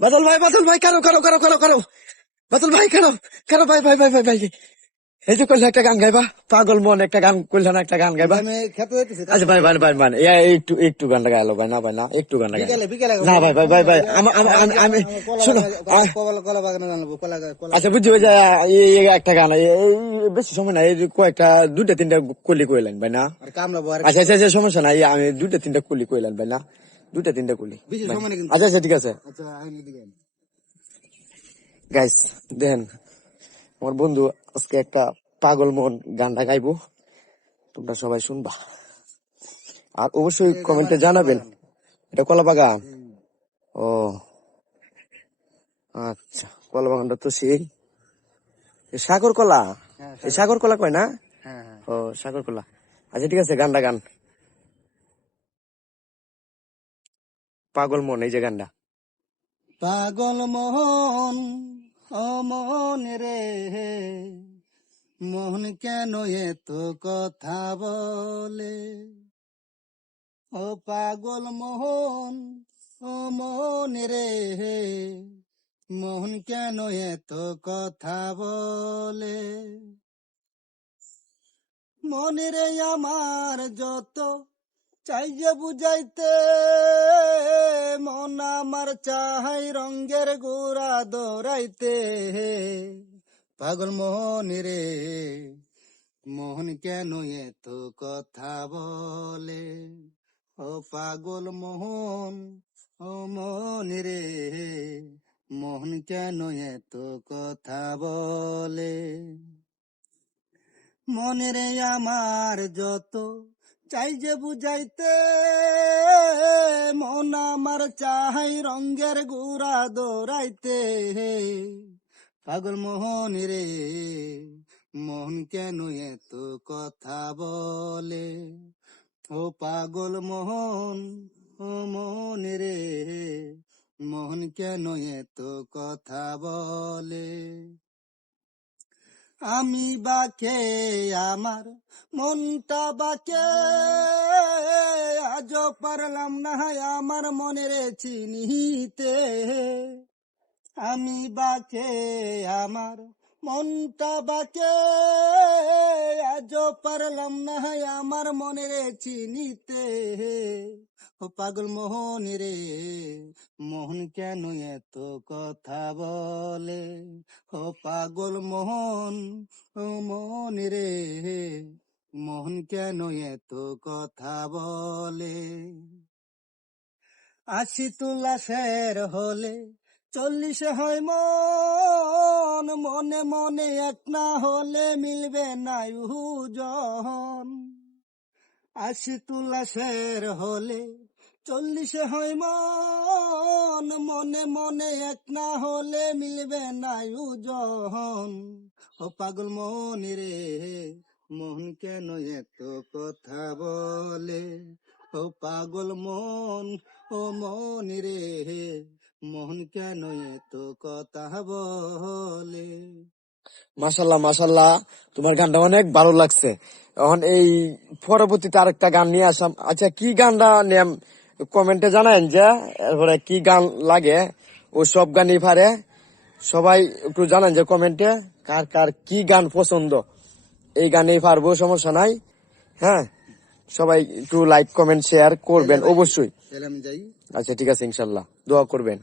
বাদল ভাই কারো বাদল ভাই কারো ভাই ভাই ভাই ভাই ভাই এই যে কইলে একটা গান গাইবা পাগল মন একটা গান কইলে না একটা গান গাইবা আচ্ছা ভাই ভাই একটু গানটা গাইলো ভাই না একটু গানটা গাইলো না ভাই আমি শুনো আচ্ছা বুঝছি ওই যে একটা গান বেশি সময় না এই কয়েকটা দুইটা তিনটা কলি কইলেন ভাই না আচ্ছা সমস্যা নাই আমি দুইটা তিনটা কলি কইলেন ভাই না দুইটা তিনটা কলি আচ্ছা ঠিক আছে গাইস দেন আমার বন্ধু আজকে একটা পাগল মন গানটা গাইবো তোমরা সবাই শুনবা আর অবশ্যই কমেন্টে জানাবেন এটা কলা বাগান ও আচ্ছা কলা বাগানটা তো সেই সাগর কলা এই সাগর কলা কয় না ও সাগর কলা আচ্ছা ঠিক আছে গানটা গান পাগল মন এই যে গানটা পাগল মোহন ও মন রে মোহন কেন এত কথা বলে ও পাগল মোহন ও মন রে মোহন কেন এত কথা বলে মনে রে আমার যত চাই যে বুঝাইতে মন আমার চাই রঙের গোড়া দৌড়াইতে পাগল মোহন রে মোহন কেন এত কথা বলে ও পাগল মোহন ও মন রে মোহন কেন এত কথা বলে মনে রে আমার যত চাই যে বুঝাইতে মন আমার চাই রঙের গোড়া দৌড়াইতে পাগল মোহন রে মোহন কেন এত কথা বলে ও পাগল মোহন ও মন রে মোহন কেন এত কথা বলে আমি বাকে আমার মনটা বাকে আজ পারলাম না আমার মনের চিনিতে আমি বাকে আমার মনটা বাকে আজ পারলাম না আমার মনের চিনিতে ও পাগল মোহন রে মোহন কেন এত কথা বলে ও পাগল মোহন ও মন রে মোহন কেন এত কথা বলে ৮০ তোলা শের হলে ৪০ হয় মন মনে মনে এক না হলে মিলবে না উজন ৮০ তোলা শের হলে ৪০ হয় মন মনে মনে এক না হলে মিলবে না উজন ও পাগল মন রে মোহন কেন এত কথা বলে ও পাগল মন ও মন রে মোহন কেন এত কথা বলে মাশাল্লাহ তোমার গানটা অনেক ভালো লাগছে এখন এই পরবর্তীতে আরেকটা গান নিয়ে আসলাম আচ্ছা কি গানটা নিয়ে কমেন্টে জানান যে এরপরে কি গান লাগে ও সব গানই পারে সবাই একটু জানান যে কমেন্টে কার কার কি গান পছন্দ এই গানেই পারবো সমস্যা নাই হ্যাঁ সবাই একটু লাইক কমেন্ট শেয়ার করবেন অবশ্যই আমি যাই আচ্ছা ঠিক আছে ইনশাল্লাহ দোয়া করবেন